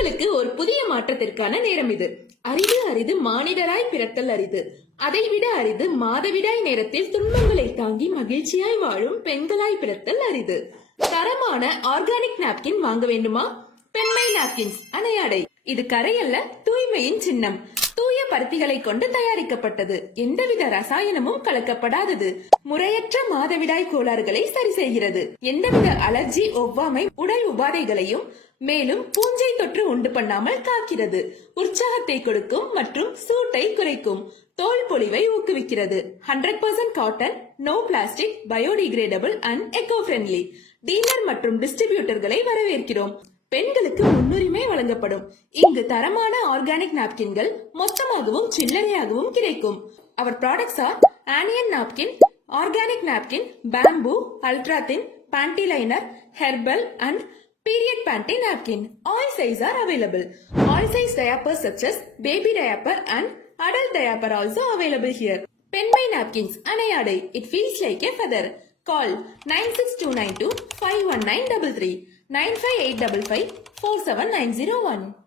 உங்களுக்கு ஒரு புதிய மாற்றத்திற்கான நேரம் இது. அரிது அரிது மானிடராய் பிறத்தல் அரிது. அதைவிட அரிது மாதவிடாய் நேரத்தில் துன்பங்களை தாங்கி மகிழ்ச்சியாய் வாழும் பெண்களாய் பிறத்தல் அரிது. தரமான ஆர்கானிக் நாப்கின் வாங்க வேண்டுமா? பெண்மை நாப்கின்ஸ் அணையாடை. இது கரையல்ல, தூய்மையின் சின்னம். தூய பருத்திகளை கொண்டு தயாரிக்கப்பட்டது. எந்தவித ரசாயனமும் கலக்கப்படாதது. முறையற்ற மாதவிடாய் கோளாறுகளை சரி செய்கிறது. எந்தவித அலர்ஜி, ஒவ்வாமை, உடல் உபாதைகளையும் மேலும் பூஞ்சை தொற்று உண்டு பண்ணாமல் காக்கிறது. உற்சாகத்தை கொடுக்கும் மற்றும் சூட்டை குறைக்கும். தோல் பொலிவை ஊக்குவிக்கிறது. 100% cotton, no plastic, biodegradable and eco friendly. Dealer மற்றும் டிஸ்ட்ரிபியூட்டர்களை வரவேற்கிறோம். பெண்களுக்கு முன்னுரிமை வழங்கப்படும். இங்கு தரமான ஆர்கானிக் நாப்கின்கள் மொத்தமாகவும் சில்லறையாகவும் கிடைக்கும். அவர் products are anion napkin, organic napkin, bamboo, ultra thin, panty liner, herbal and period panty napkin. All sizes are available. All size diapers such as baby diaper and adult diaper also available here. Penmai napkins Anayadai. It feels like a feather. Call 96292 51933 95855 47901.